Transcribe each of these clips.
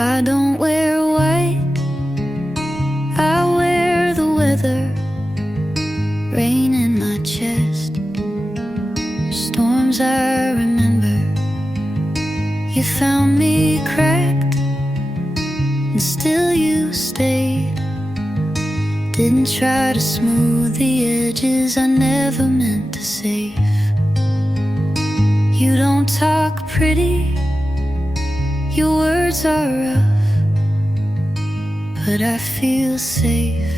I don't wear white, I wear the weather, rain in my chest, storms I remember. You found me cracked, and still you stayed. Didn't try to smooth the edges I never meant to save. You don't talk pretty, your words are rough, but I feel safe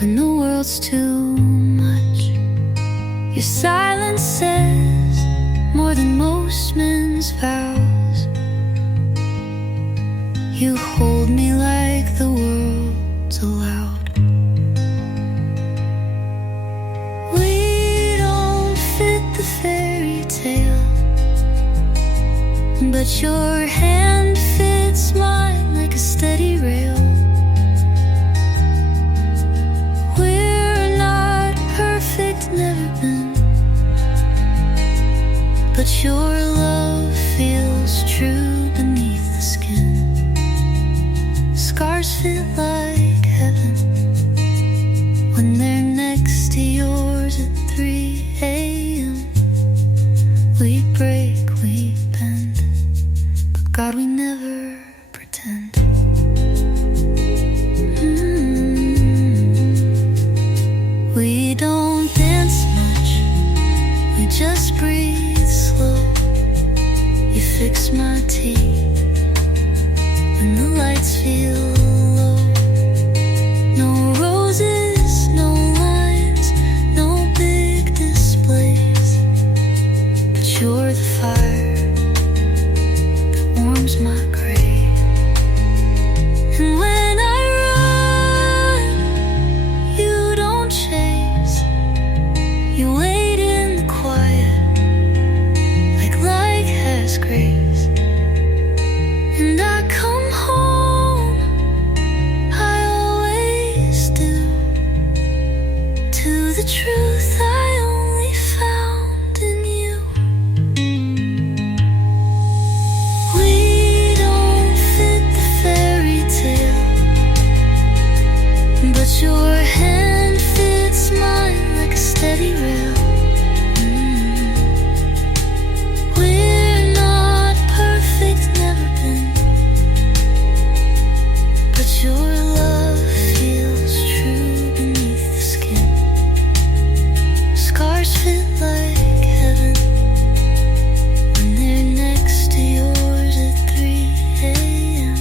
when the world's too much. Your silence says more than most men's vows. You hold me like the world's allowed. We don't fit the fairy tale, but your hand fits mine like a steady rail. We're not perfect, never been, but your love feels true beneath the skin. Scars feel like heaven when they're next to yours at 3 a.m. We break, we bend, but God, we never pretend. We don't dance much, we just breathe slow. You fix my teeth when the lights feel low. No roses, no lines, no big displays, but you're the fire that warms my grave. And when I run, you don't chase. You wait in the quiet, like light has grace. And I come home, I always do, to the truth I only found in you. We don't fit the fairy tale, but your hand fits mine like a steady rail. We're not perfect, never been, but your love feels true beneath the skin. Scars fit like heaven when they're next to yours at 3 a.m.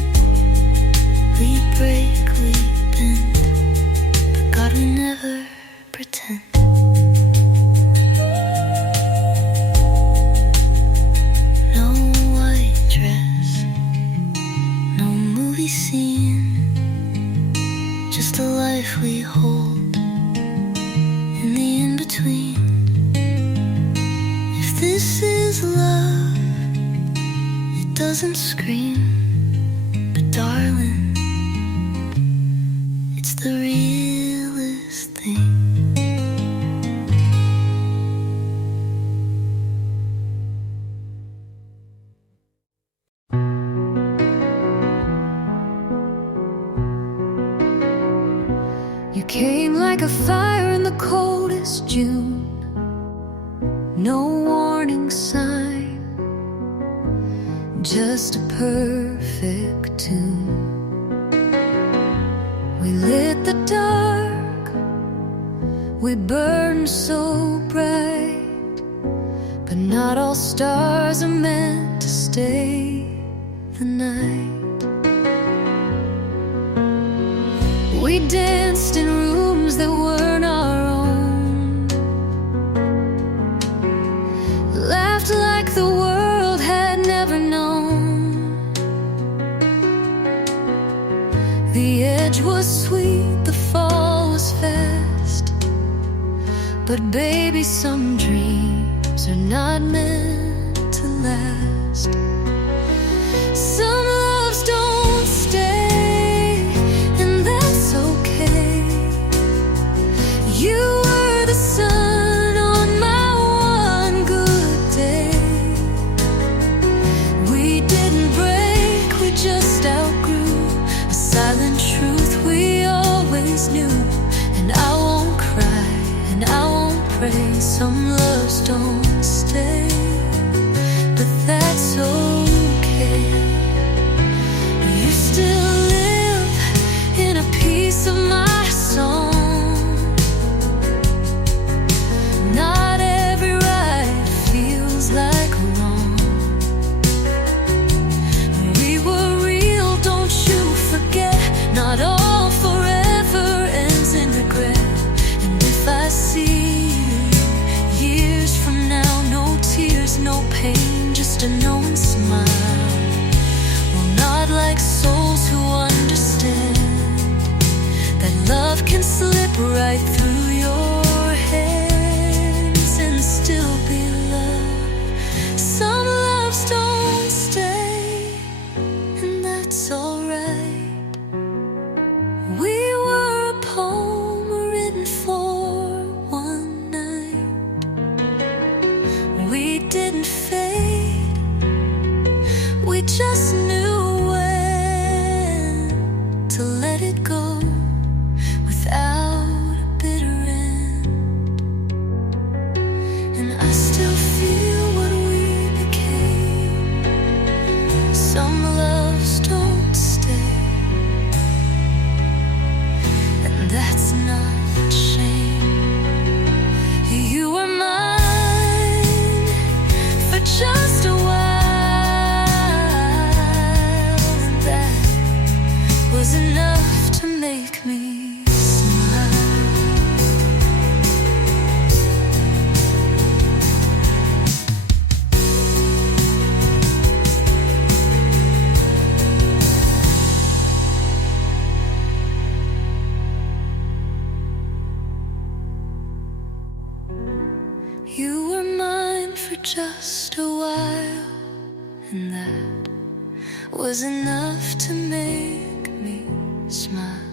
We break, we bend, but God, we never pretend. No white dress, no movie scene, just a life we hold in the in-between. If this is love, it doesn't scream, but darling, it's the realest thing. You came like a fire in the coldest June, no warning sign, just a perfect tune. We lit the dark, we burned so bright, but not all stars are meant to stay the night. We danced in rooms that weren't our own, laughed like the world had never known. The edge was sweet, the fall was fast, but baby, some dreams are not meant to last. Some loves don't stay, and that's okay. You were the sun on my one good day. We didn't break, we just loves don't stay, but that's okay. You still live in a piece of my song. Not every right feels like wrong. We were real, don't you forget. Not all forever ends in regret. And if I see you years from now, no tears, no pain, just a knowing smile. We'll nod like souls who understand that love can slip right through your hands and still be love. Some loves don't stay, and that's alright. We were a poem written for one night. We didn't fade, we just knew when to let it go without a bitter end. And I still feel what we became. Some loves don't stay, and that's not a shame. You were mine for just a while, and that was enough to make me smile. You were mine for just a while, and that was enough to make me smile.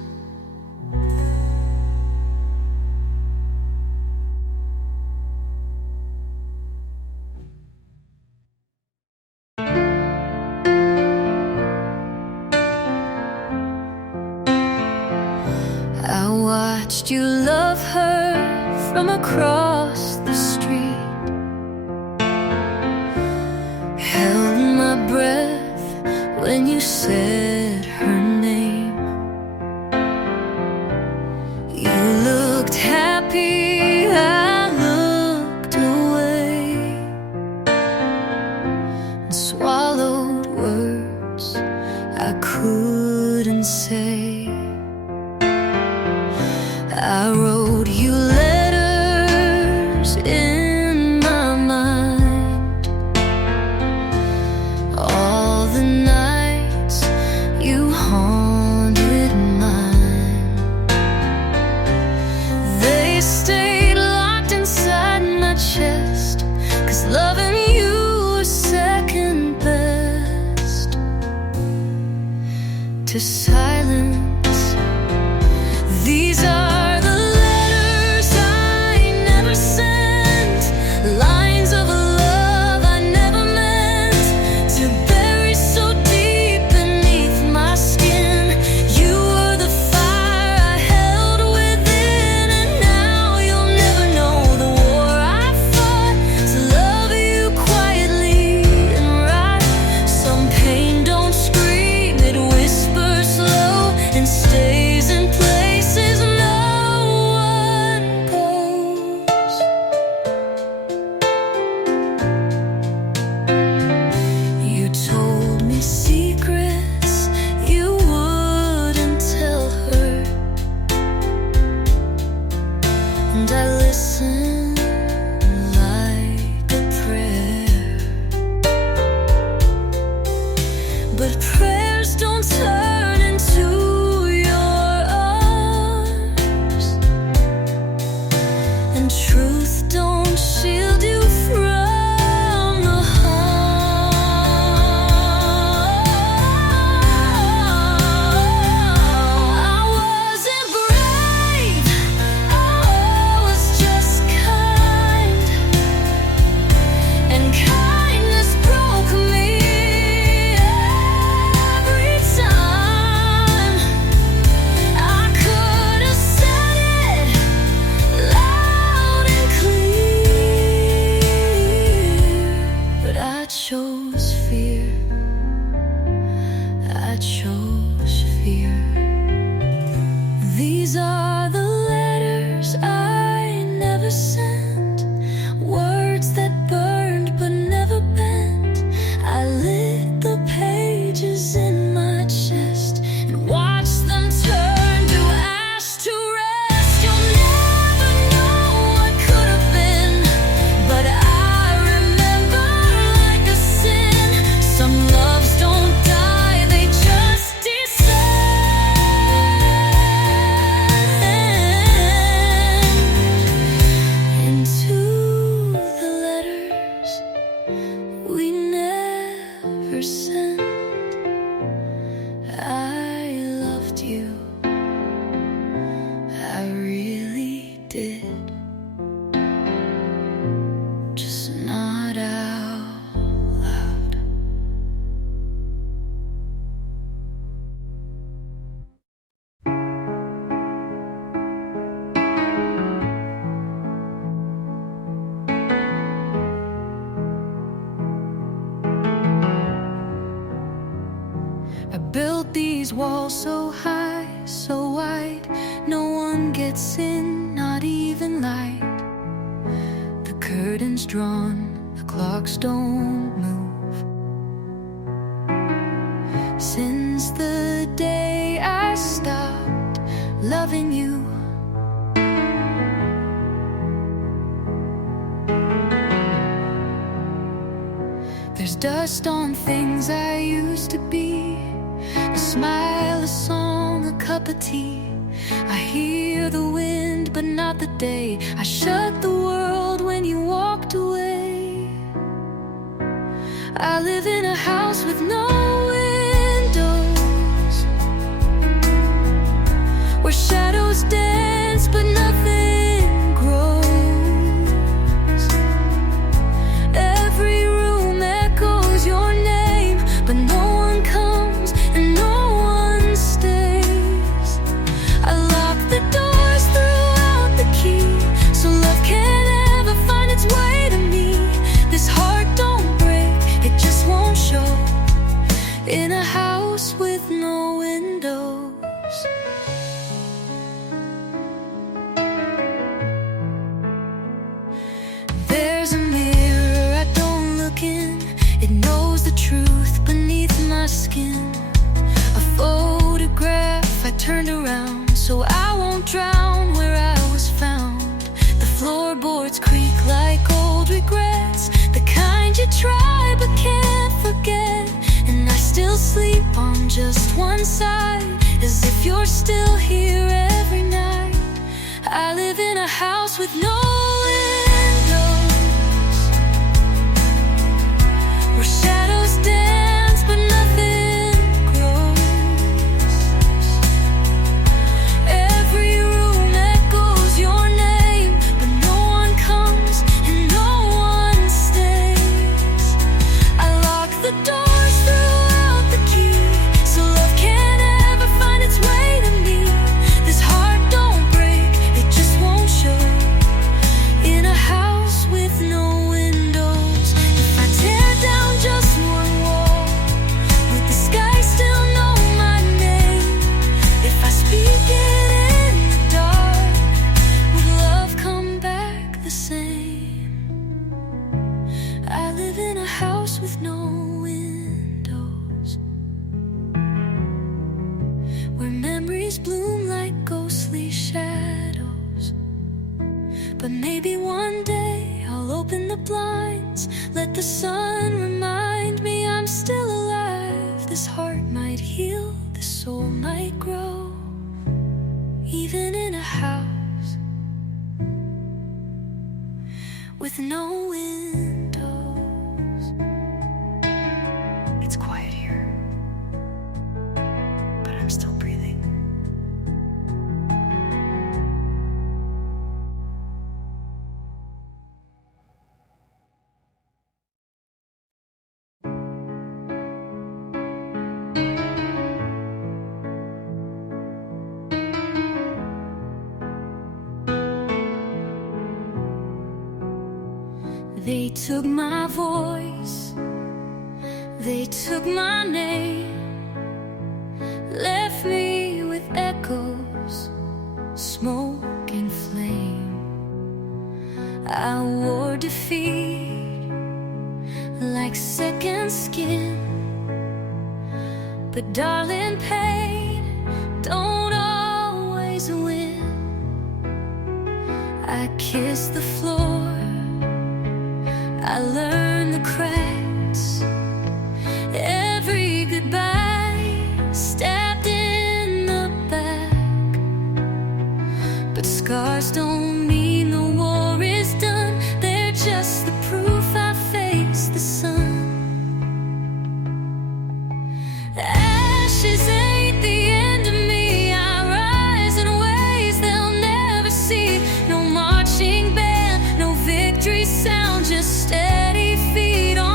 I watched you love her from across the street, held my breath when you said her name. You looked happy, I looked away, and swallowed words I couldn't say. I wrote you letters in my mind, all the nights you haunted mine. They stayed locked inside my chest, 'cause loving you was second best to silence. These are the letters I never sent, lines of a love I never meant to bury so deep beneath my skin. You were the fire I held within, and now you'll never know the war I fought to love you quietly and right. Some pain don't scream, it whispers slow and stays in places no one goes. You told me secrets you wouldn't tell her, and I listened like a prayer. But prayers don't turn into your arms, and truth don't shield you from the harm. I wasn't brave, I was just kind, and kindness broke me every time. I could have said it loud and clear, these walls so high, so wide, no one gets in, not even light. The curtain's drawn, the clocks don't move. Since the day I stopped loving you, there's dust on things I used to be. A smile, a song, a cup of tea. I hear the wind, but not the day. I shut the world when you walked away. I live in a house with no windows, where shadows dance, but nothing grows. Every room echoes your name, but no one comes and no one stays. I lock the doors, threw out the key, so love can't ever find its way to me. This heart don't break, it just won't show. In a house with no windows. There's a mirror I don't look in, it knows the truth beneath my skin. A photograph I turned around, so I won't drown where I was found. The floorboards creak like old regrets, the kind you try but can't forget. And I still sleep on just one side, as if you're still here every night. I live in a house with no windows, where shadows dance but nothing grows. Every room echoes your name, but no one comes and no one stays. I lock the doors, threw out the key, so love can't ever find its way to me. This heart don't break, it just won't show. In a house with no windows. If I tear down just one wall, would the sky still know my name? If I speak it in the dark, would love come back the same? I live in a house with no windows, where memories bloom like ghostly shadows. But maybe one day I'll open the blinds, let the sun remind me I'm still alive. This heart might heal, this soul might grow, even in a house with no windows. It's quiet here, but I'm still breathing. They took my voice, they took my name, left me with echoes, smoke and flame. I wore defeat like second skin, but darling, pain don't always win. I kissed the floor, I learned the cracks. Every goodbye stabbed in the back. But scars don't mean the war is done, they're just the proof I faced the sun. Ashes ain't the end of me, I rise in ways they'll never see. No marching band, no victory sound, just steady feet on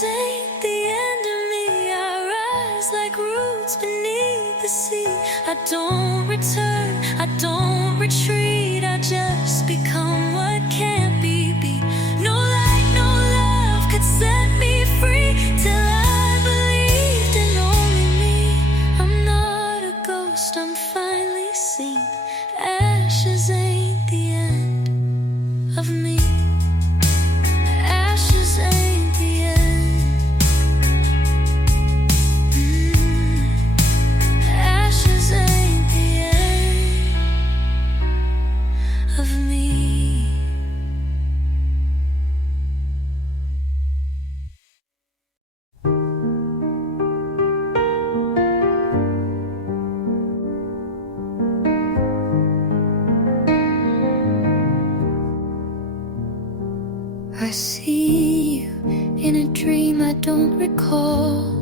Ashes ain't the end of me. I rise like roots beneath the sea. I don't return, I don't retreat. I just become what can't be. No light, no love could set me free. Till I believed in only me. I'm not a ghost, I'm finally seen. Ashes ain't the end of me. Ashes ain't the end. Ashes ain't the end of me. I see you in a dream I don't recall.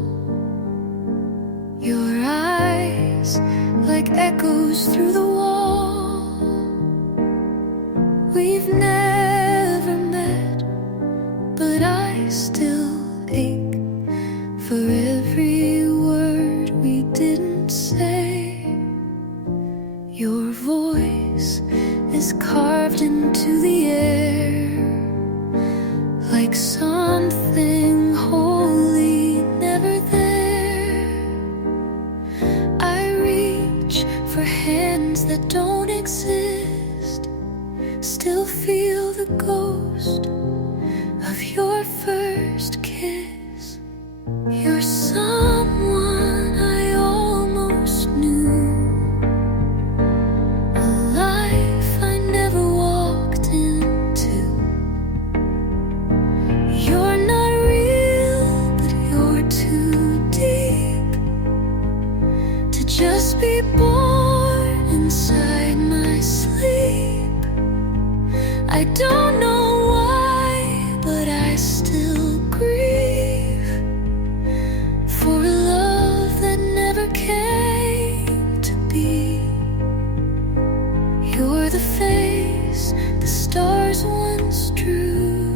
Your eyes like echoes through the wall. We've never met, but I still ache for every word we didn't say. Your voice is carved into the air, like something holy, never there. I reach for hands that don't exist, still feel the ghost of your first kiss. You're someone I almost knew, a life I never walked into. You're not real, but you're too deep to just be born inside my sleep. I don't know why, but I still grieve for a love that never came to be. You're the face the stars once drew,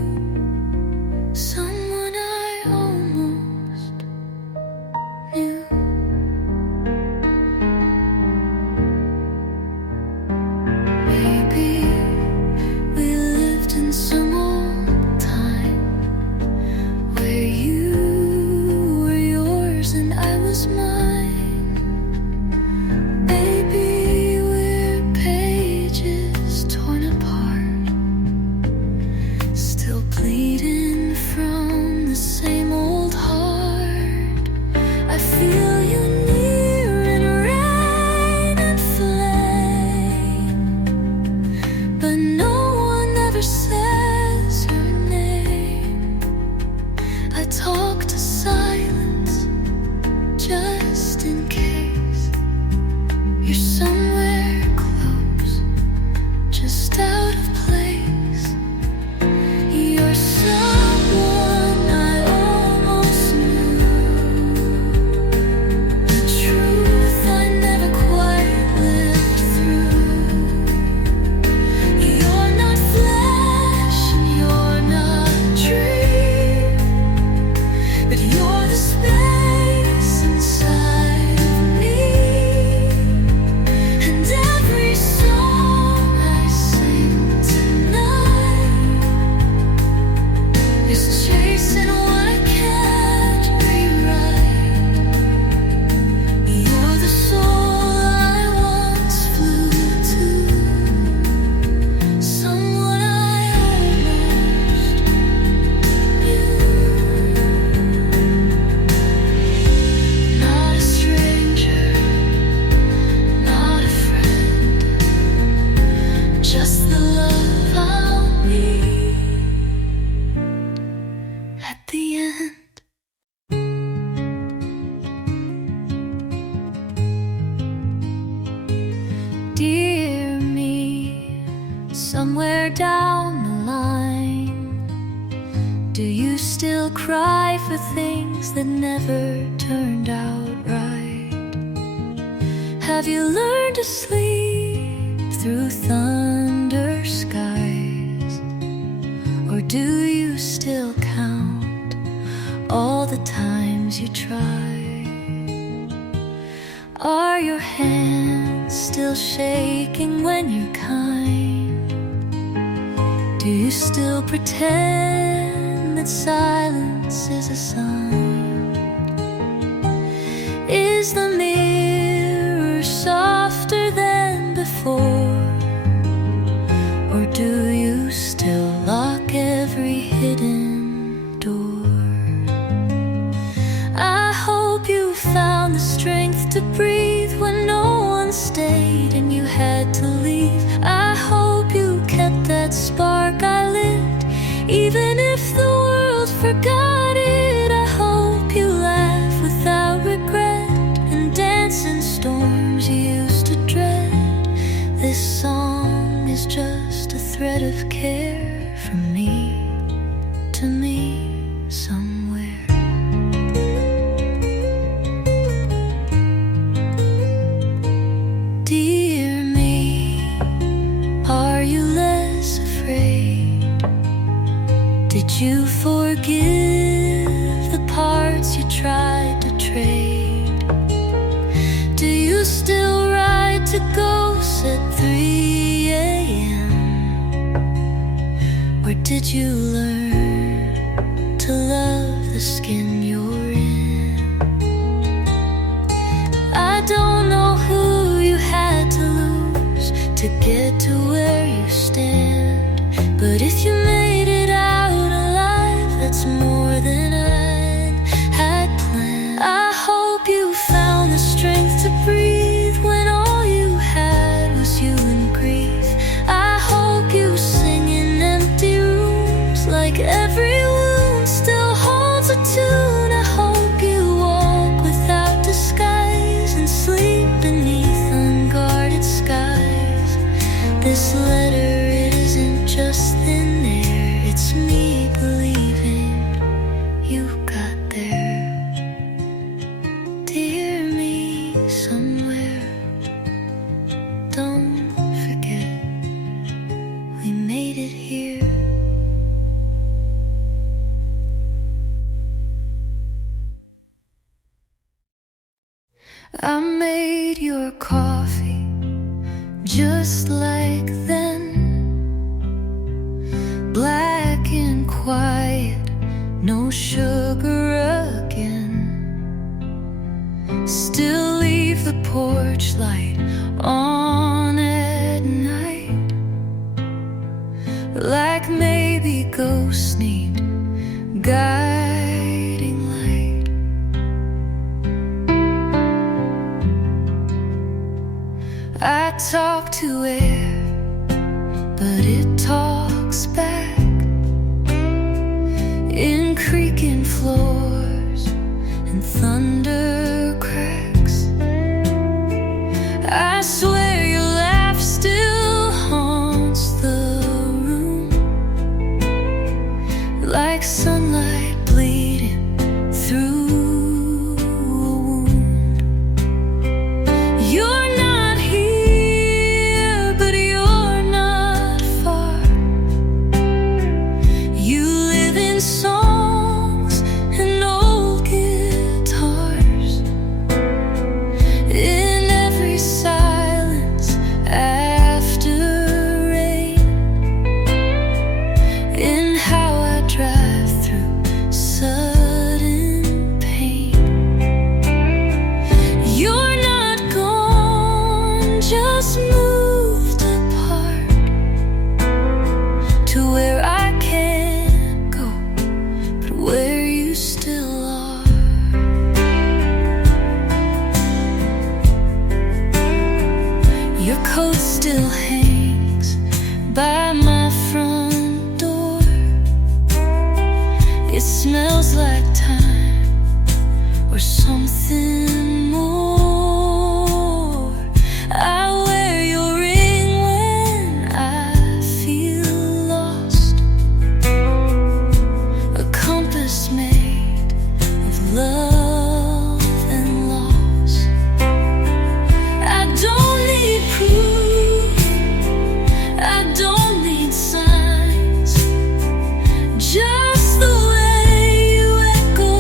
someone I almost knew. Maybe we lived in some old time where you were yours and I was mine. Maybe we're pages torn apart, still bleeding from the same old heart. I feel you near in rain and flame, but no one ever says her name. I talk to silence just in case you're somewhere close, just out of place. You're someone I almost knew, the truth I never quite lived through. You're not flesh and you're not dream, but you're the space inside of me. And every song I sing tonight is chasing what I can't rewrite. You're the soul I once flew to, someone I almost knew. Not a stranger, not a friend, just the love I'll need at the end. Dear me, somewhere down the line, do you still cry for things that never turned out right? Have you learned to sleep through thunder skies? Or do you still count all the times you tried? Are your hands still shaking when you're kind? Do you still pretend that silence is a sign? Is the mirror softer than before? Or do you still lock every hidden door? I hope you found the strength to breathe when no one stayed and you had to leave. I hope you kept that spark I lit, even if the world forgot it. I hope you laugh without regret and dance in storms you used to dread. This song is just a thread of care from me to me somewhere. Dear me, are you less afraid? Did you forgive the parts you tried to trade? Do you still ride to ghosts at 3 a.m.? Or did you learn to love the skin you're in? I don't know who you had to lose to get to where you stand, but if you made it out alive, that's more than I had planned. I hope you found the strength to breathe when all you had was you and grief. I hope you sing in empty rooms like every wound still holds a tune. I hope you walk without disguise and sleep beneath unguarded skies. This letter, it isn't just thin air, it's me believing you got there. Dear me somewhere, don't forget we made it here. I made your coffee just like then, black and quiet, no sugar again. Still leave the porch light on at night, like maybe ghosts need guiding light. I talk to air, but it talks back in creaking floors and thunder cracks. I swear your laugh still haunts the room, like sunlight bleeding through a wound. You're not here, but you're not far. You live in songs and old guitars, in every silence after rain, in how I drive through sudden pain. You're not gone, just moved apart to where I can't go, but where you still are. Your coat still hangs by my front door. It smells like time or something more. I wear your ring when I feel lost, a compass made of love and loss. I don't need proof, I don't need signs, just the way you echo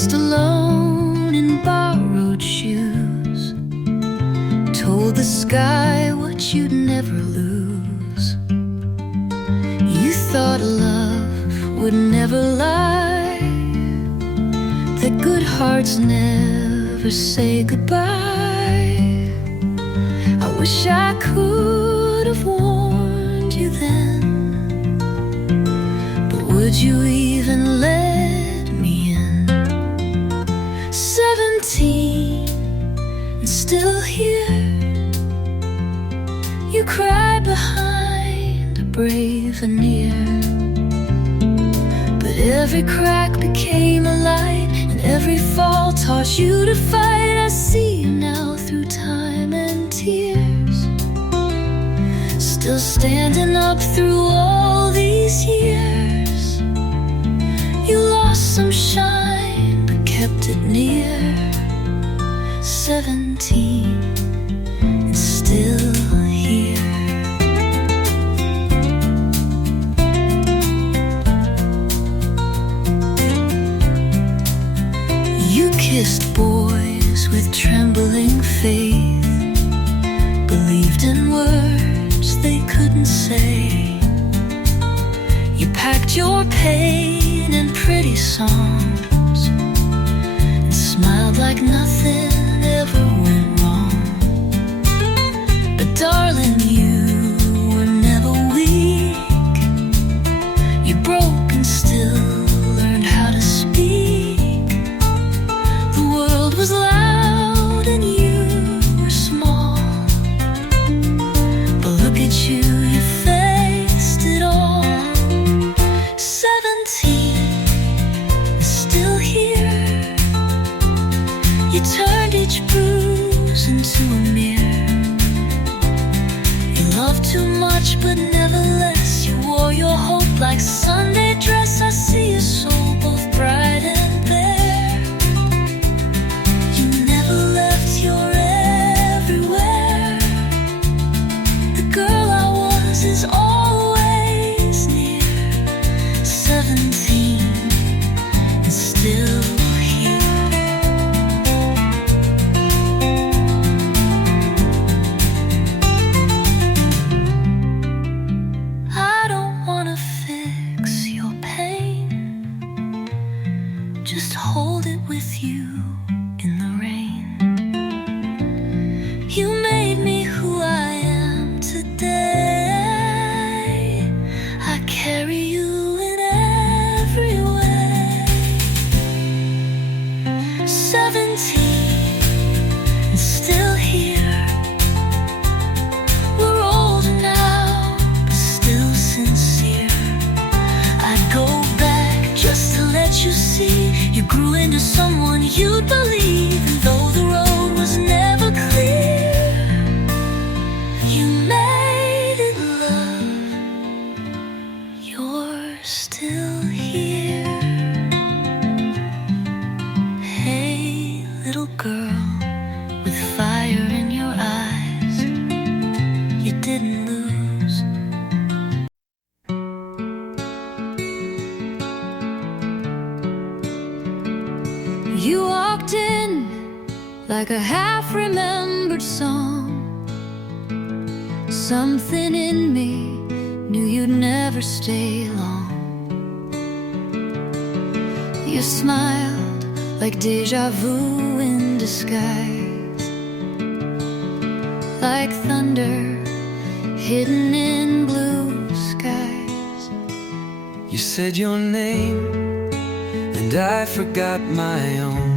danced alone in borrowed shoes, told the sky what you'd never lose. You thought love would never lie, that good hearts never say goodbye. I wish I could have warned you then, but would you even let me in? 17 and still here, you cried behind a brave veneer. But every crack became a light, and every fall taught you to fight. I see you now through time and tears, still standing up through all these years. You lost some shine, but kept it near. 17 and still here. You kissed boys with trembling faith, believed in words they couldn't say. You packed your pain in pretty songs and smiled like nothing ever went wrong. But darling, you were never weak. You broke and still learned how to speak. The world was loud and you were small, but look at you, you faced it all. 17 is still here. You turned each bruise into a mirror. You loved too much, but nevertheless you wore your hope like a Sunday dress. I see your soul both bright and bare. You never left, you're everywhere. The girl I was is always near. 17 and still here. I don't wanna fix your pain, just hold it with you in the rain. You made me who I am today. I carry you in every way. 17 and still here. We're older now, but still sincere. I'd go back just to let you see you grew into someone you'd believe. And though the road was never clear, you made it, love. You're still here. Hey, little girl with fire in your eyes, you didn't lose. You walked in like a half-remembered song. Something in me knew you'd never stay long. You smiled like deja vu in disguise, like thunder hidden in blue skies. You said your name and I forgot my own,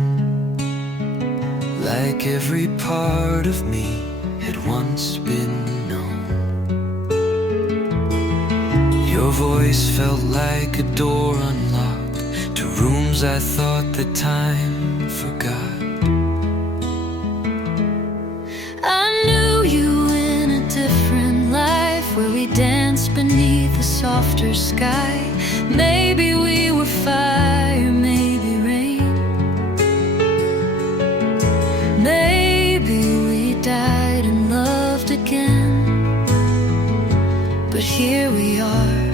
like every part of me had once been known. Your voice felt like a door unlocked to rooms I thought that time forgot. I knew you in a different life, where we danced beneath a softer sky. Maybe we were fire, maybe rain. Maybe we died and loved again. But here we are,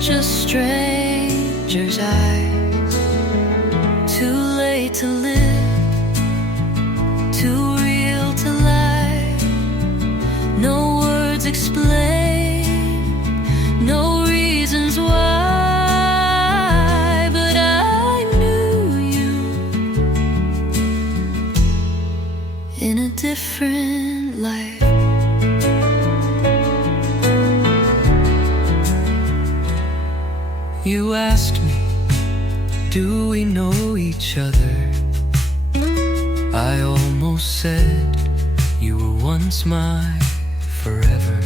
just strangers' eyes. Too late way to live, too real to lie. No words explain, no reasons why, but I knew you in a different life. You asked me, do we know each other? I almost said you were once my forever,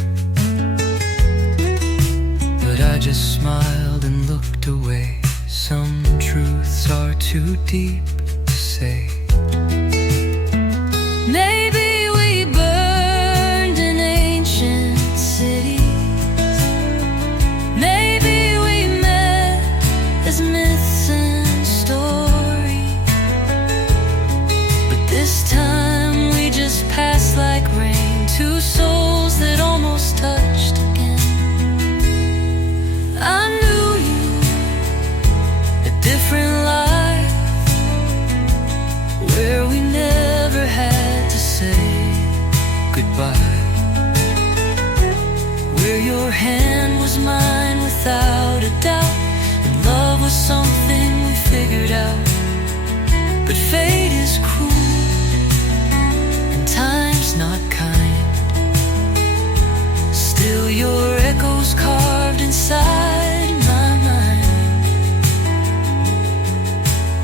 but I just smiled and looked away. Some truths are too deep to say. Maybe we burned in ancient cities. Maybe we met as myths and stories, but this time we just passed like rain, two souls that almost touched again. I knew you, a different life, where we never had to say goodbye, where your hand was mine without a doubt, and love was something we figured out. But fate is cruel, and time's not kind. Still your echoes carved inside my mind.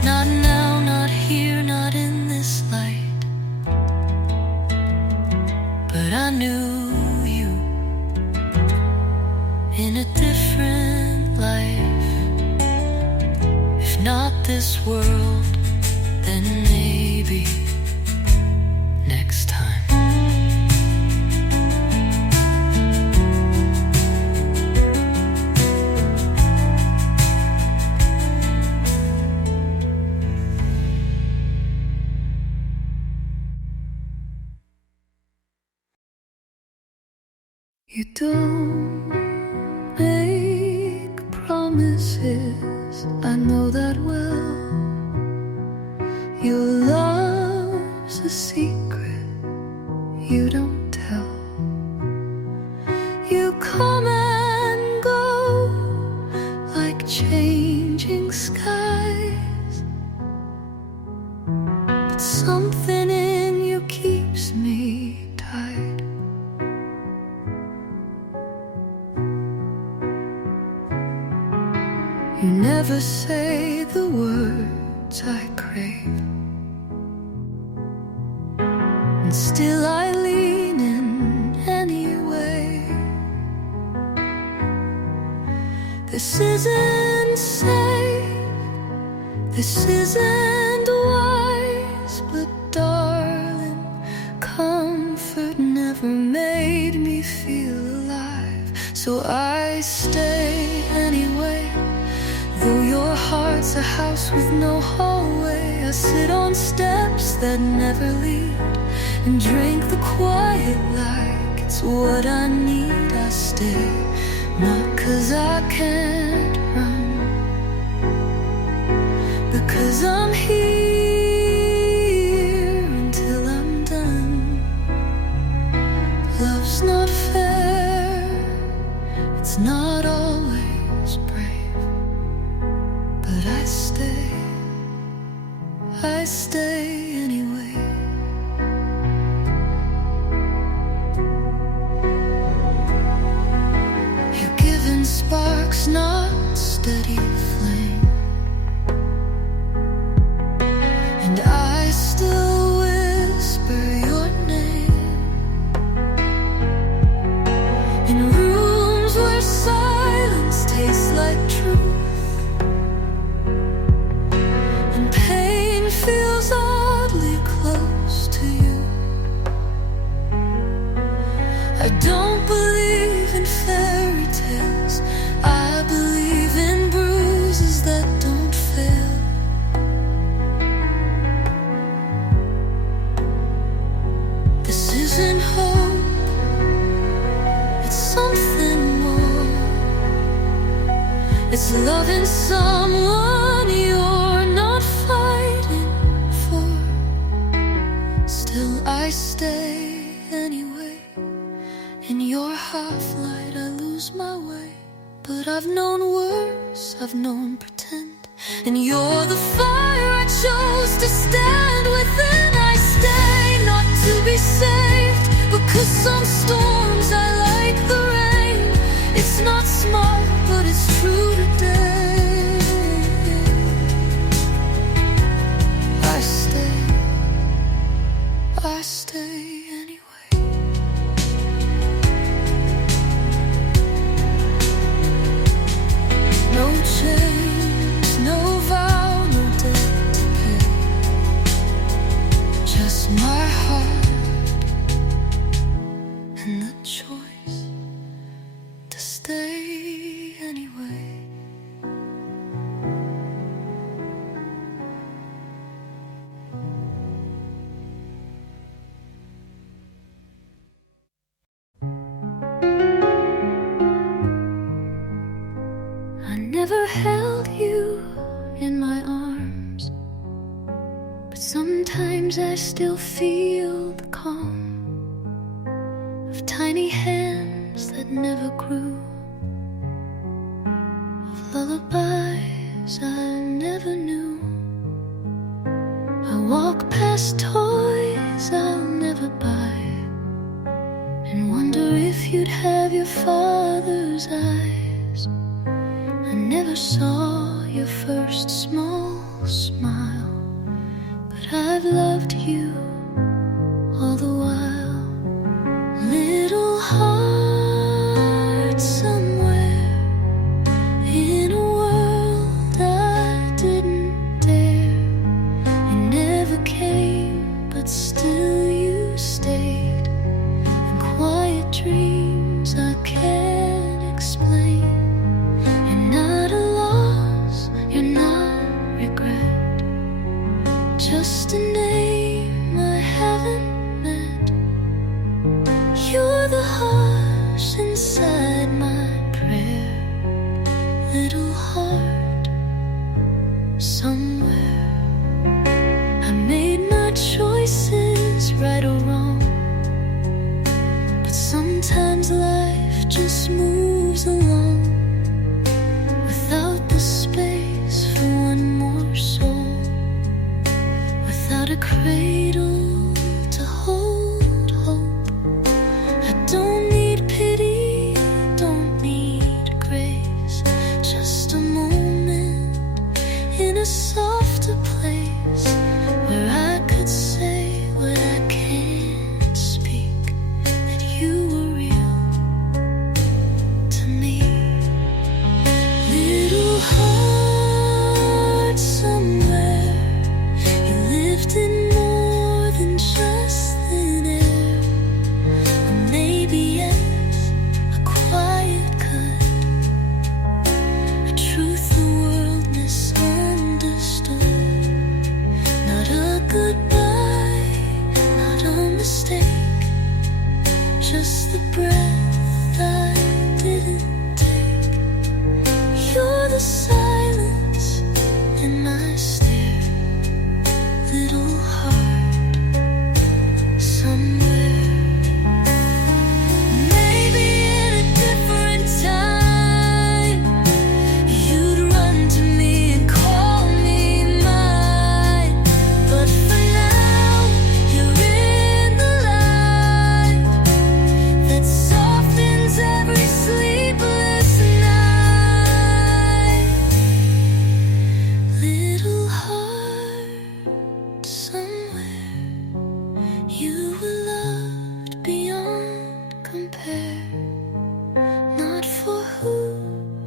Not now, not here, not in this light, but I knew you in a different life. If not this world, then maybe next time. You don't make promises, I know that well. Your love's a secret you don't tell. You come and go like changing skies, but something in you keeps me tied. You never say the words I crave, and still I lean in anyway. This isn't safe, this isn't wise, but darling, comfort never made me feel alive. So I stay anyway. Though your heart's a house with no hallway, I sit on steps that never lead and drink the quiet like it's what I need. I stay, not 'cause I can't run, because I'm here until I'm done. Love's not fair, it's not always brave, but I stay anyway. You're giving sparks, not steady flame, and I still whisper your name in rooms where silence tastes like truth, and pain feels oddly close to you. I don't believe in fairy tales, I believe in bruises. I've known pretend. And you're the fire I chose to stand within. I stay not to be saved, because some storms are like the rain. It's not smart, but it's true today. I stay anyway. No chains, no vow, no debt to pay. Just my heart and the choice to stay anyway. I never held you in my arms, but sometimes I still feel the calm of tiny hands that never grew, of lullabies I never knew. I walk past toys I'll never buy, and wonder if you'd have your father's eyes. I never saw your first small smile, but I've loved you all the while. Little heart somewhere in a world I didn't dare. You never came, but still you stayed. In quiet dreams I can't explain. Just a name I haven't met. You're the hush inside my prayer. Little heart somewhere. I made my choices right or wrong, but sometimes life just moves along without the space for one more soul. Without a cradle to hold hope. I don't need pity, don't need grace. Just a moment in a softer place, where I could say what I can't speak, that you were real to me. Little heart somewhere, in more than just thin air. Or maybe yes, a quiet cut, a truth the world misunderstood. Not a goodbye, not a mistake, just the breath I didn't take. You're the silence in my stare. Little heart somewhere. Maybe in a different time you'd run to me and call me mine, but for now you're in the light that softens every sleepless night. Little heart somewhere, you were loved beyond compare. Not for who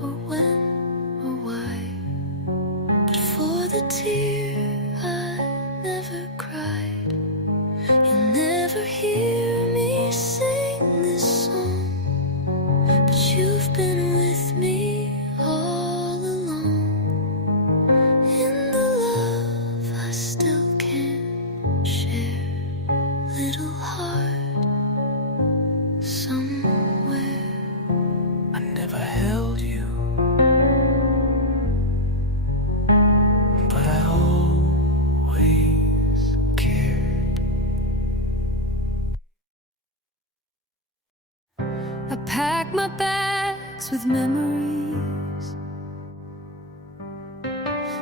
or when or why, but for the tear I never cried. You'll never hear me sing this song, but you've been with me all along. In the love I still can't share. Little heart somewhere. I never held you, but I always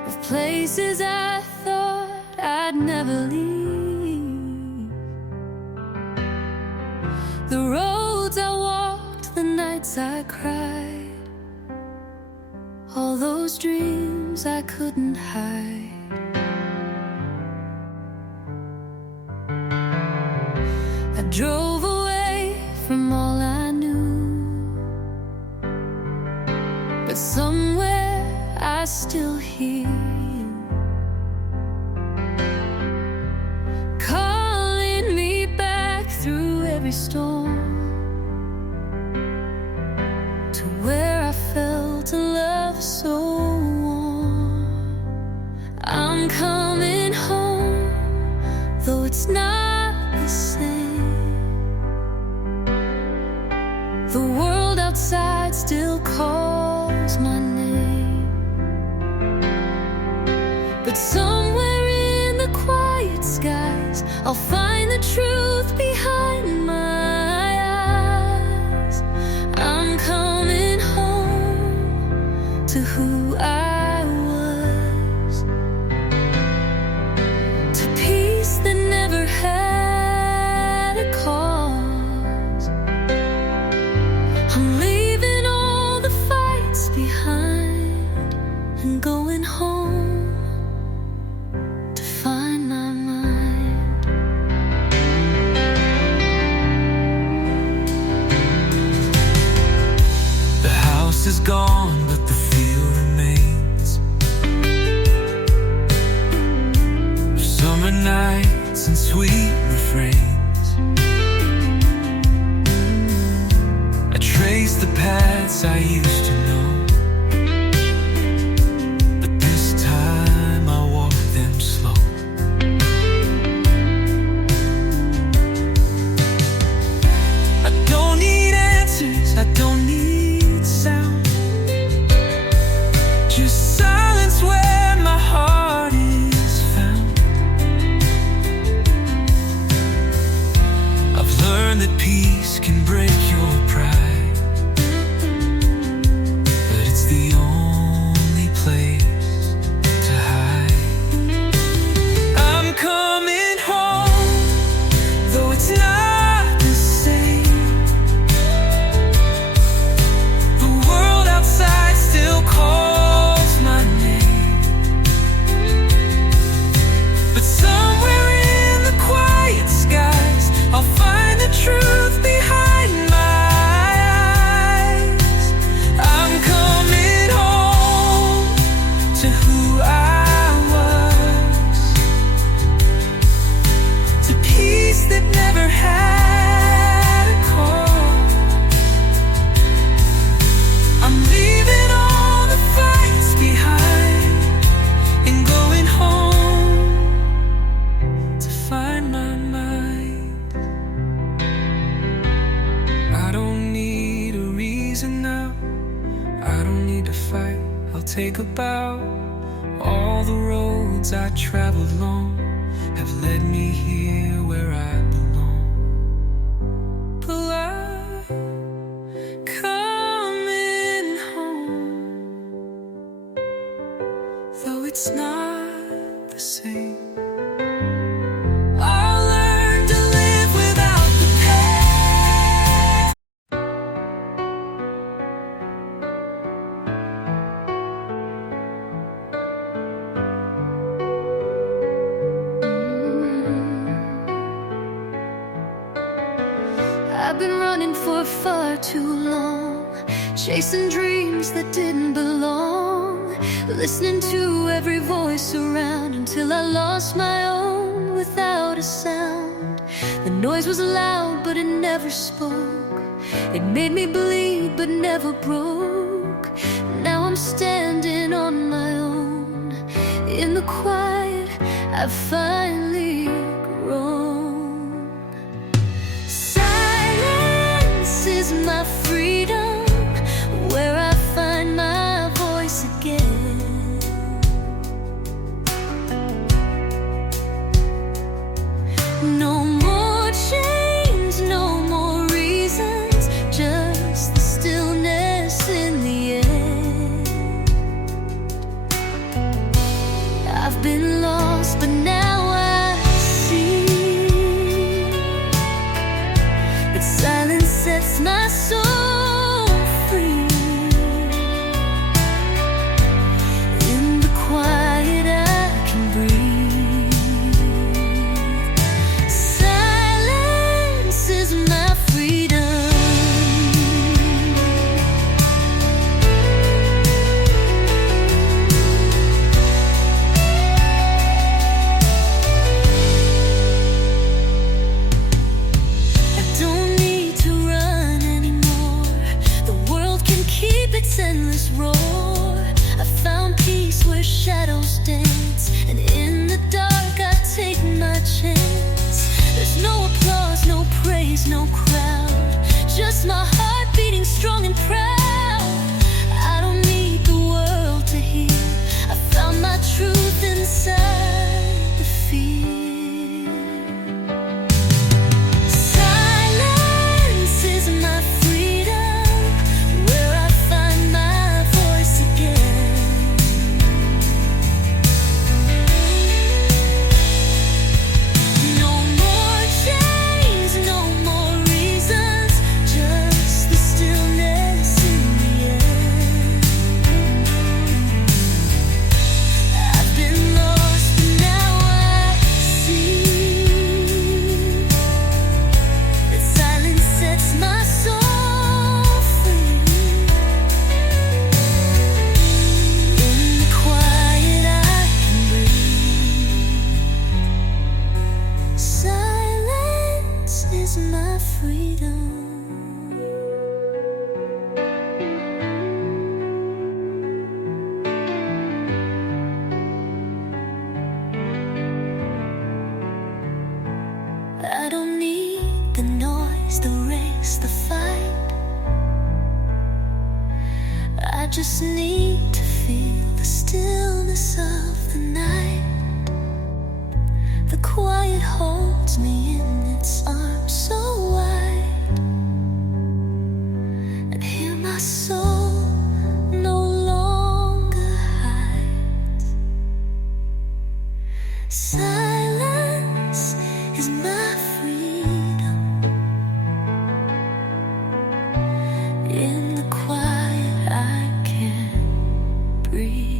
of places I thought I'd never leave. The roads I walked, the nights I cried, all those dreams I couldn't hide. I drove away from all I knew, but somewhere I still hear you calling me back through every storm, to where I felt a love so warm. I'm coming home, though it's not the same. The world outside still calls my name, but somewhere in the quiet skies I'll find the truth behind my eyes. I'm coming home to who I was, to peace that never had a cause. I'm leaving all the fights behind and going home to find my mind. The house is gone, but the feel remains. Summer nights and sweet refrains. I trace the paths I used to know, but this time I walk them slow. I don't need answers, I don't need sound, just silence where my heart is found. I've learned that peace can break your pride, but it's the only place to hide. I'm coming home, though it's not the same. The world outside still calls my name, but somewhere in the quiet skies I'll find the truth behind my eyes. I'm coming home to who I was, to peace that never had a cause. I'm leaving all the fights behind and going home to find my mind. I don't need a reason now, I don't need to fight. I'll take a bow. All the roads I traveled long have led me here where I belong. But I'm coming home, though it's not the same. I'll learn to live without the pain. I've been running for far too long, chasing dreams that didn't belong, listening to every voice around until I lost my own without a sound. The noise was loud, but it never spoke. It made me bleed, but never broke. Now I'm standing on my own. In the quiet, I've finally grown. Silence is my freedom, where I find my voice again. No more chains, no more reasons, just the stillness in the end. I've been lost, but now I see that silence sets my soul free. In the quiet I can breathe. Silence is my freedom. Endless roar. I found peace where shadows dance, and in the dark I take my chance. There's no applause, no praise, no crowd, just my heart beating strong and proud. I don't need the world to hear. I found my truth inside the fear. Silence is my freedom, where I find my voice again. No more chains, no more reasons, just the stillness in the air. I've been lost, but now I see that silence sets my soul free. In the quiet I can breathe. Silence is my freedom. I don't need the noise, the race, the fight. I just need to feel the stillness of the night. The quiet holds me in its arms so wide, and here my soul no longer hides. Silence is my freedom. In the quiet I can breathe.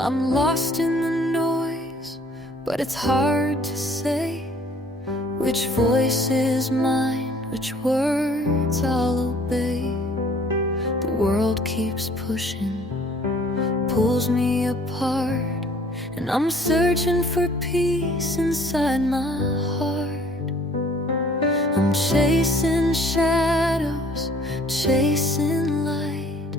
I'm lost in the noise, but it's hard to say which voice is mine, which words I'll obey. The world keeps pushing, pulls me apart, and I'm searching for peace inside my heart. I'm chasing shadows, chasing light,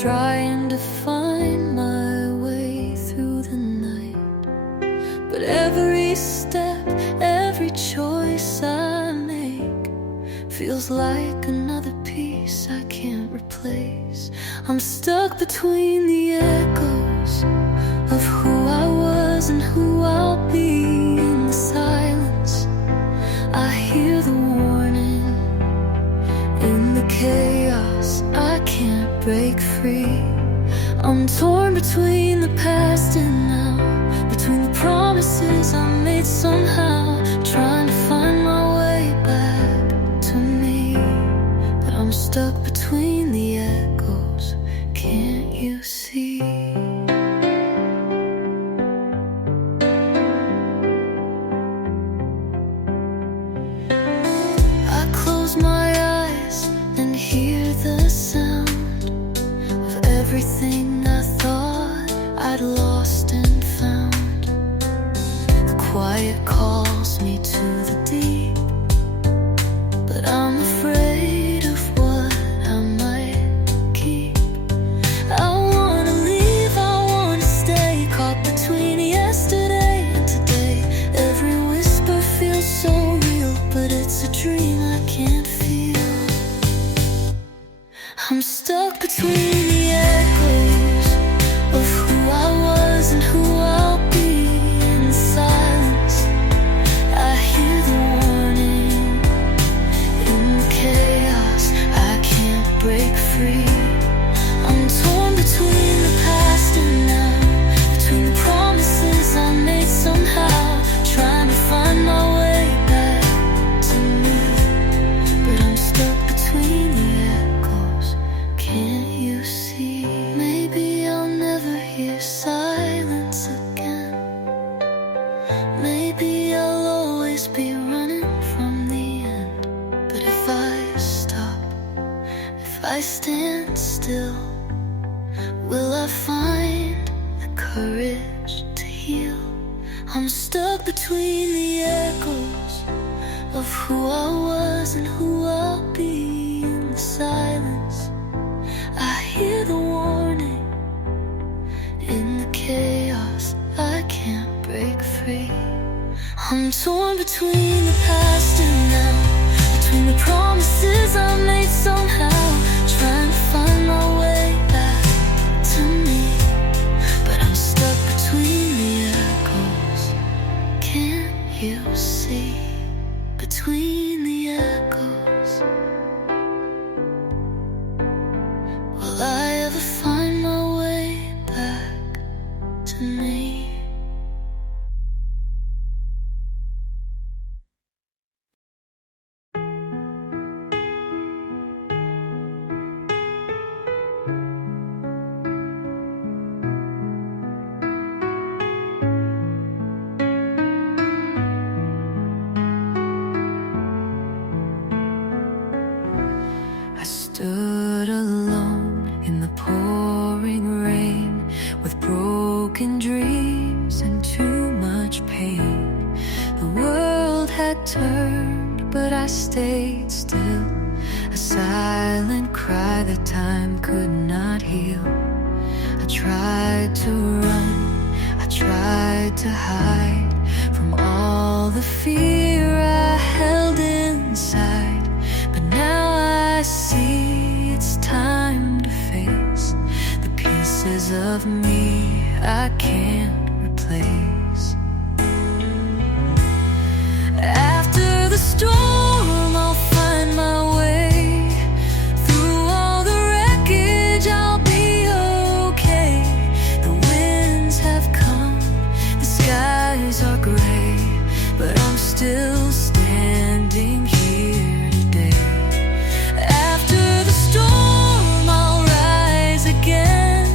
trying to find my way through the night. But every step, every choice I make feels like another piece I can't replace. I'm stuck between the echoes of who I was and who I'll be. In the silence I hear the warning. In the chaos I can't break free. I'm torn between the past and now, between the promises I made somehow, trying to find my way back to me. But I'm stuck between the echoes, can't you see? I close my eyes and hear the sound of everything I thought I'd lost and found. The quiet calls me to the deep, but I'm afraid of what I might keep. I wanna stuck between the echoes of who I was and who I'll be. In silence, I hear the warning. In chaos, I can't break free. I'm torn between the past and now, between the promises I made somehow, trying to find my way back to me. But I'm stuck between the echoes. Can't you see? Maybe I'll never hear silence again. Maybe I'll always be running from the end. But if I stop, if I stand still, will I find the courage to heal? I'm stuck between the echoes of who I was and who I'll be. In the silence, I hear the warning. In the chaos, I can't break free. I'm torn between the past and now, between the promises I made somehow, trying to find my way back to me. But I'm stuck between the echoes. Can't you see? Between the echoes. Will I ever find my way back to me? I stood alone in the pouring rain, with broken dreams and too much pain. The world had turned, but I stayed still, a silent cry that time could not heal. I tried to run, I tried to hide from all the fear I held inside. But now I see it's time to face the pieces of me I can't replace. After the storm, I'll find my way. Through all the wreckage, I'll be okay. The winds have come, the skies are gray, but I'm still standing here today. After the storm, I'll rise again,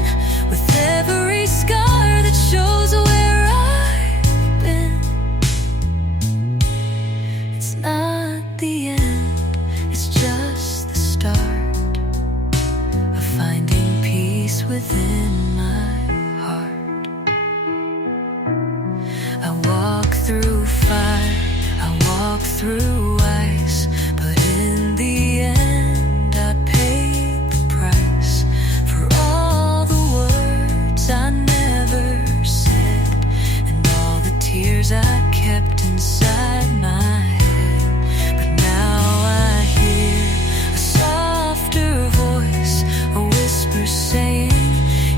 with every scar that shows where I've been. It's not the end, it's just the start of finding peace within my heart. I walk through fire, I walk through ice, but in the end I paid the price for all the words I never said, and all the tears I kept inside my head. But now I hear a softer voice, a whisper saying,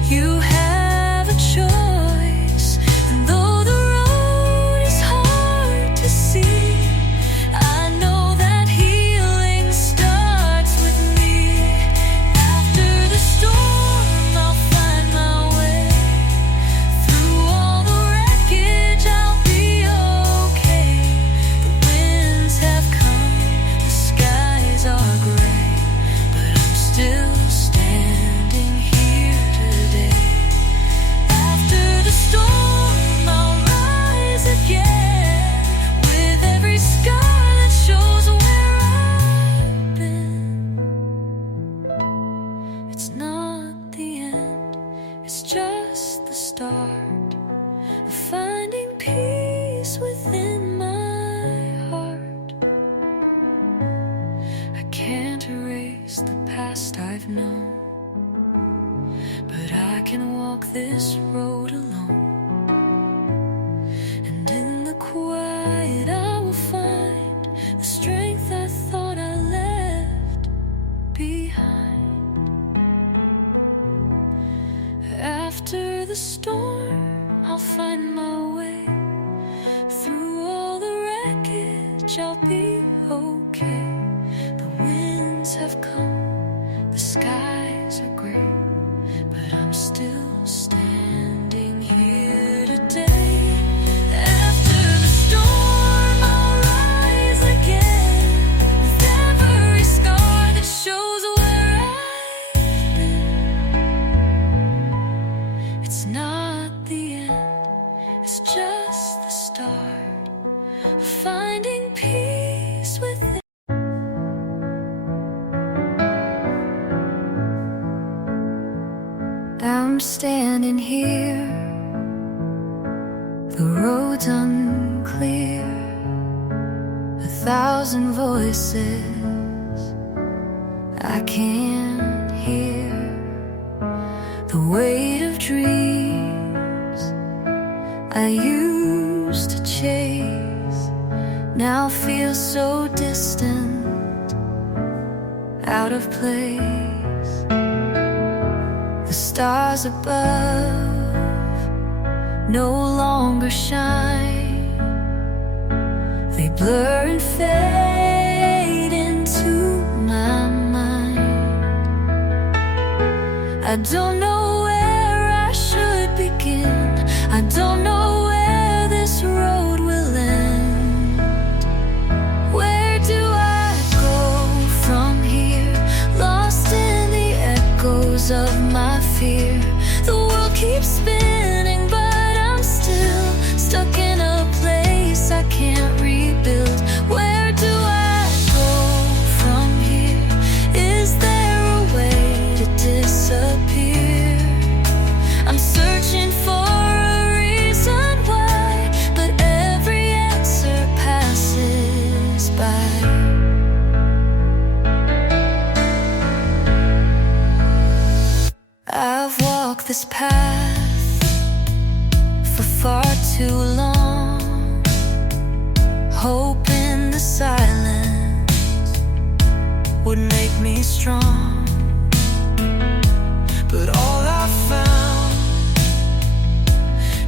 you have a choice. And though the road is hard to see, I know that healing starts with me. After the storm, I'll find my way. Through all the wreckage, I'll be okay. The winds have come, the skies are gray, but I'm still standing here today. After the storm, I'll rise again, with every scar that shows where I've been. It's not the end, it's just the start of finding peace within my heart. I can't erase the past I've known, but I can walk this road alone. And in the quiet, I will find the strength I thought I left behind. After the storm, I'll find my way. Through all the wreckage, I'll be okay. The winds have come, the skies are gray, but I'm still standing here today. After the storm, I'll rise again, with every scar that shows where I've been. It's not the end, it's just the start of finding peace within. I'm standing here, the road's unclear, 1,000 voices I can't hear. The weight of dreams I used to chase now feels so distant, out of place. The stars above no longer shine, they blur and fade into my mind. I don't know where I should begin, I don't know where this road will end. Where do I go from here, lost in the echoes of my fear? The world keeps spinning, but I'm still stuck in a place I can't rebuild. Where do I go from here? Is there a way to disappear? I'm searching for a reason why, but every answer passes by. I've walked this path for far too long, hoping the silence would make me strong. But all I found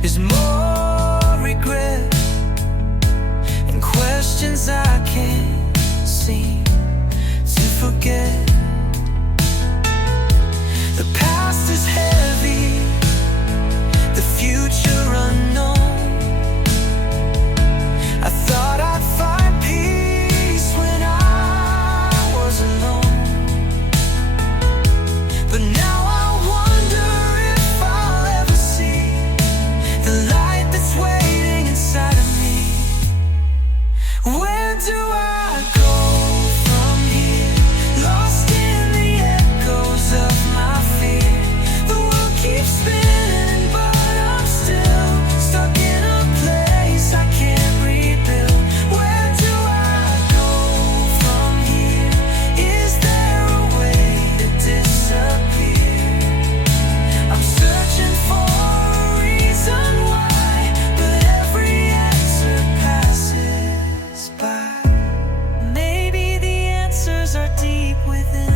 is more regret and questions I can't seem to forget. The past is heavy, the future unknown. I thought I'd find peace when I was alone, but now I wonder if I'll ever see the light that's waiting inside of me. Where do I go from here, lost in the echoes of my fear? The world keeps spinning, but I'm still stuck in a place I can't rebuild. Where do I go from here? Is there a way to disappear? I'm searching for a reason why, but every answer passes by. Maybe the answers are deep within.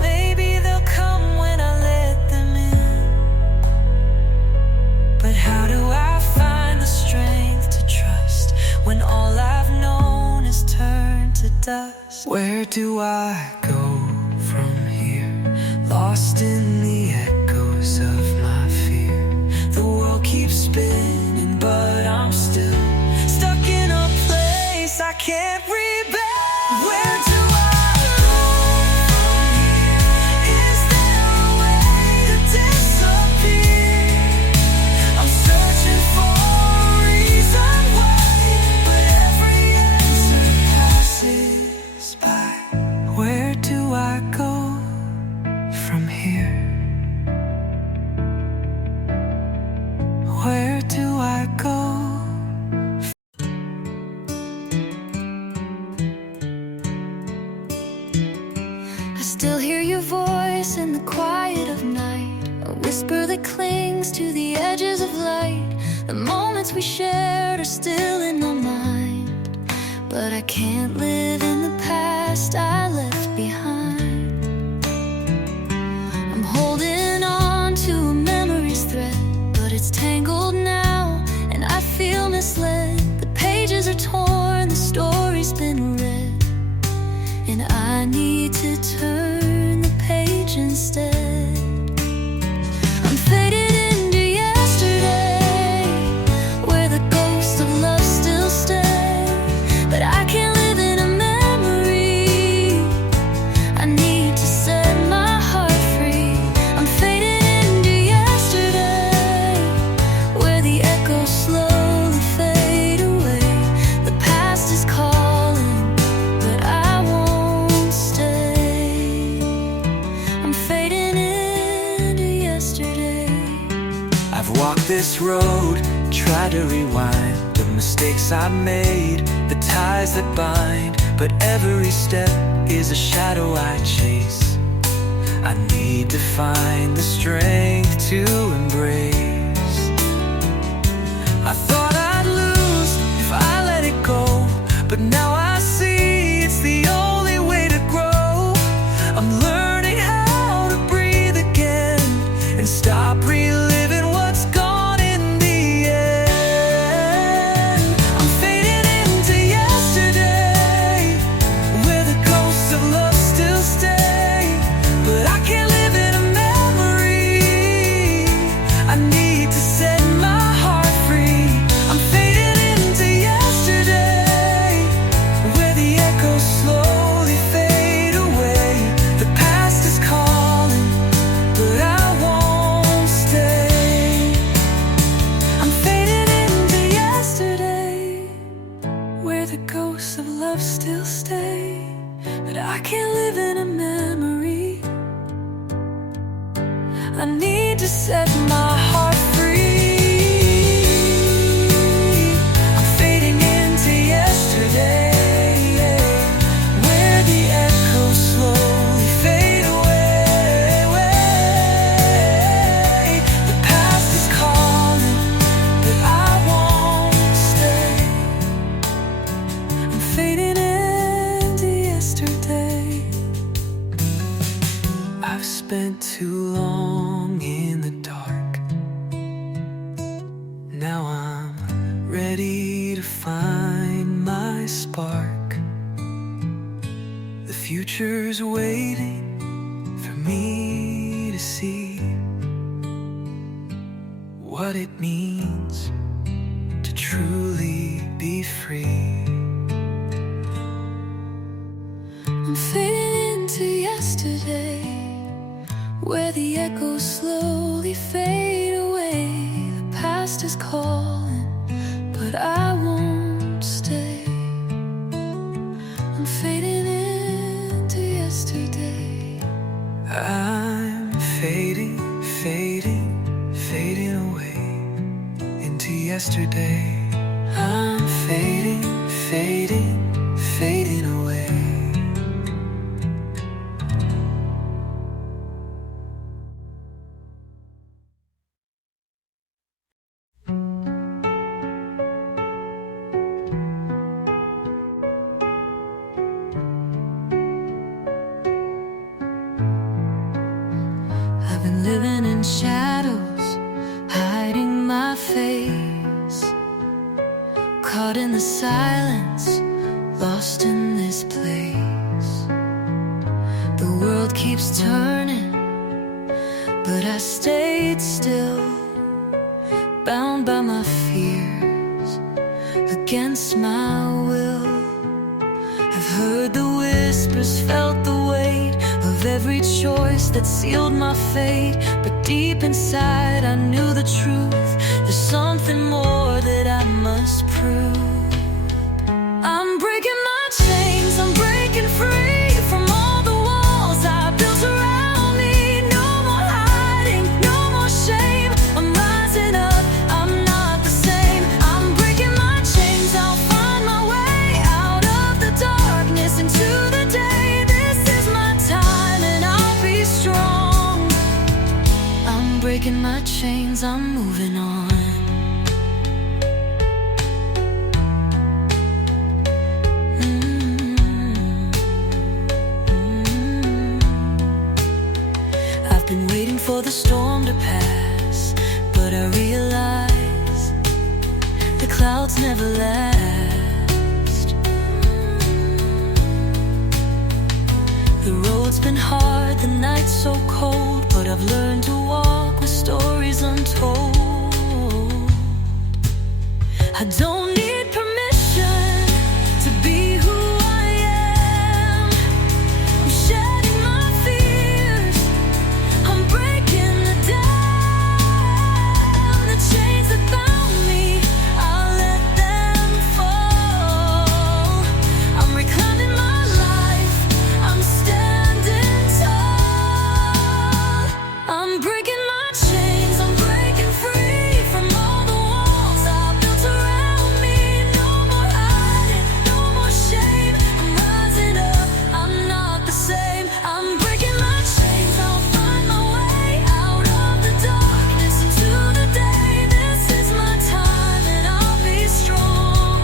Maybe they'll come when I let them in. But how do I find the strength to trust when all I've known is turned to dust? Where do I go from here, lost in the echoes of my fear? The world keeps spinning, but I'm still stuck in a place I can't rebuild. Where do I go from here? Is there a way to disappear? I'm searching for a reason why, but every answer passes by. Where do I go from here? Where do I go? I still hear your voice in the quiet of night, a whisper that clings to the edges of light. The moments we shared are still in my mind, but I can't live in the past I left behind. turn the page instead. I'm fading into yesterday, where the ghosts of love still stay. But I can't live in a memory, I need to set my heart free. I'm fading into yesterday, where the echoes slowly fade away. The past is calling, but I won't stay. I'm fading into yesterday. I've walked this road, tried to rewind the mistakes I made, the ties that bind, but every step is a shadow I chase. I need to find the strength to embrace. I thought I'd lose if I let it go, but now I see it's the only way to grow. I'm learning how to breathe again and stop reliving what's gone in the end. I'm fading into yesterday, where the ghosts of love still stay. But I can't live in a memory, I need to set my heart free. I'm fading into yesterday, where the echoes slowly fade away. The past is calling, but I won't stay. I'm fading into yesterday, where the ghosts of love still stay. But I can't live in a memory, I need to set my heart free. I'm fading into yesterday, where the echoes slowly fade away. The past is calling, but I won't stay. I'm fading into yesterday. I've spent too long in the dark, now I'm ready to find my spark. The future's waiting for me to see what it means to truly be free. I'm fading into yesterday, where the echoes slowly fade away. The past is calling, but I won't stay. I'm fading into yesterday. I'm fading, fading, fading away into yesterday. I'm fading, fading, fading away. I've been living in shadows, hiding my face, caught in the silence, lost in this place. The world keeps turning, but I stayed still, bound by my fears, against my will. I've heard the whispers, felt the weight of every choice that sealed my fate. But deep inside I knew the truth, there's something more that I must prove. I'm breaking my chains, I'm breaking free from all the walls I built around me. No more hiding, no more shame, I'm rising up, I'm not the same. I'm breaking my chains, I'll find my way out of the darkness into the day. This is my time and I'll be strong. I'm breaking my chains, I'm moving on. I've been waiting for the storm to pass, but I realize the clouds never last. The road It's been hard, the night's so cold, but I've learned to walk with stories untold. I don't need permission to be who I am. I'm shedding my fears, I'm breaking it down. The chains that bound me, I'll let them fall. I'm reclaiming my life, I'm standing tall. I'm breaking my chains, I'm breaking free from all the walls I built around me. No more hiding, no more shame. I'm rising up, I'm not the same. I'm breaking my chains, I'll find my way out of the darkness into the day. This is my time and I'll be strong.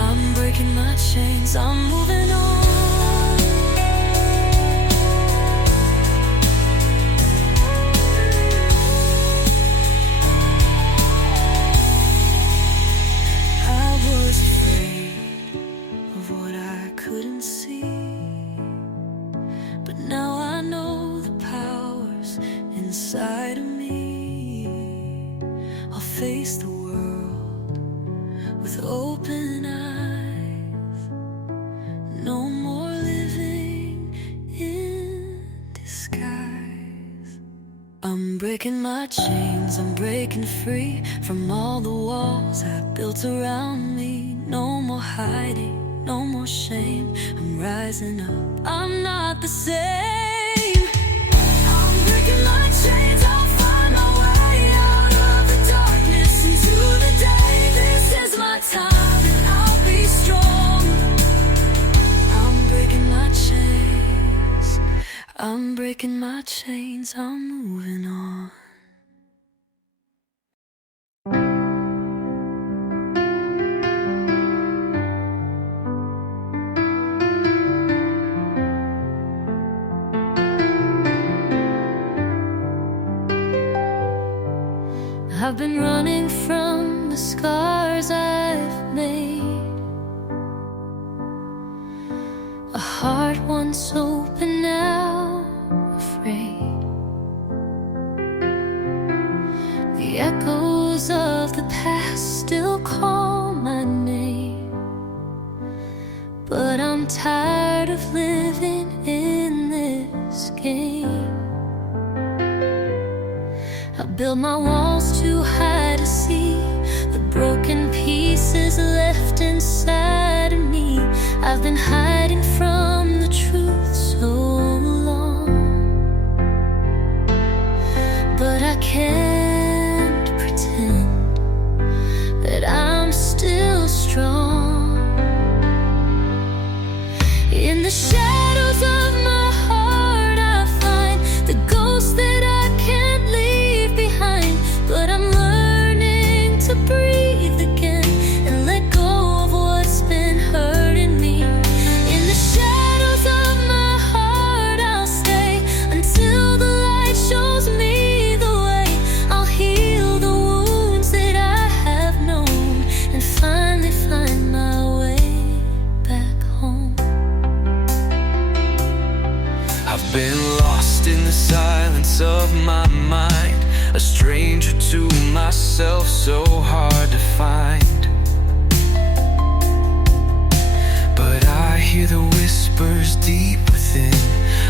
I'm breaking my chains, I'm moving on. I was afraid of what I couldn't see, but now I know the power's inside of me. I'll face the world with open eyes. No more living in disguise. I'm breaking my chains, I'm breaking free from all the walls I built around me. No more hiding, no more shame. I'm rising up, I'm not the same. I'm breaking my chains, I'll find my way out of the darkness into the day. This is my time and I'll be strong. I'm breaking my chains, I'm breaking my chains, I'm moving on. I've been running from the scars I've made. A heart once open, now afraid. The echoes of the past still call my name, but I'm tired of living in this game. I built my walls too high to see the broken pieces left inside of me. I've been hiding from the truth so long, but I can't pretend that I'm still strong. In the shadows of my heart I find the ghost that I can't leave behind, but I'm learning to breathe again and let go of what's been hurting me. In the shadows of my heart I'll stay until the light shows me the way. I'll heal the wounds that I have known and finally find my way back home. I've been lost in the silence of my mind, a stranger to myself, so hard to find. But I hear the whispers deep within,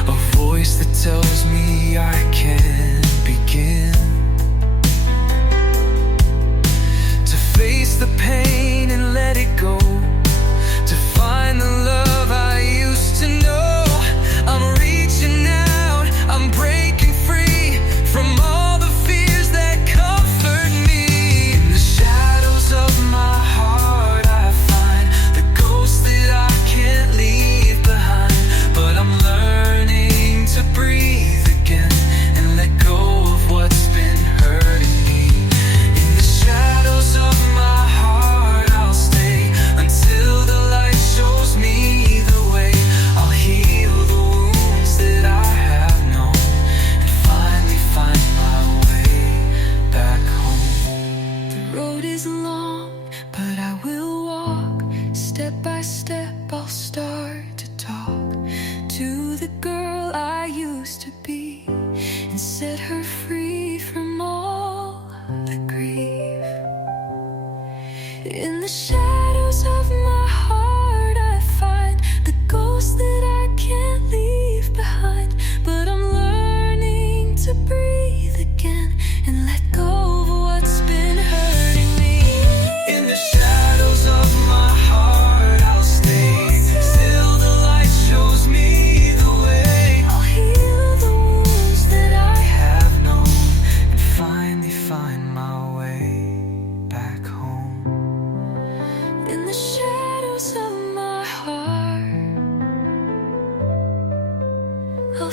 a voice that tells me I can begin to face the pain and let it go, to find the love I used to know. I'm reaching out, I'm breaking free from all the fears that comfort me. In the shadows of my heart I find the ghost that I can't leave behind, but I'm learning to breathe again and let go of what's been hurting me. In the shadows of my heart I'll stay until the light shows me the girl I used to be and set her free from all the grief. In the shadows of my heart I find the ghost that I can't leave behind, but I'm learning to breathe again and let go of what's been hurting me. In the shadows of my heart I'll stay, still the light shows me the way. I'll heal the wounds that I Have known and finally find my way back home. in the shadows of my heart. I'll